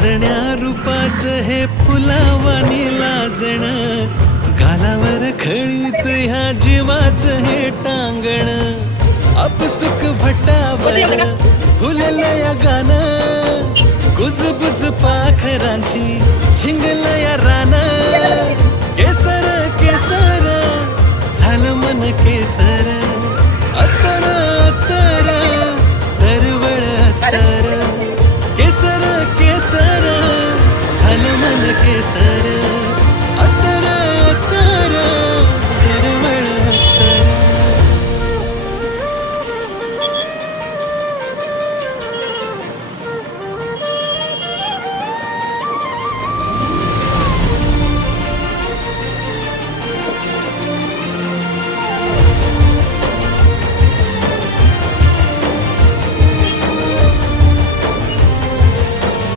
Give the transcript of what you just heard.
चांदण्या रूपाचं हे फुलावानी लाजण. गालावर खळीत ह्या जीवाचं हे टांगण. अपसुक भटावर फुललं या गाणं. कुजबुज पाखरांची झिंगलं या रानं. केसर केसर झालं मन केसर. सर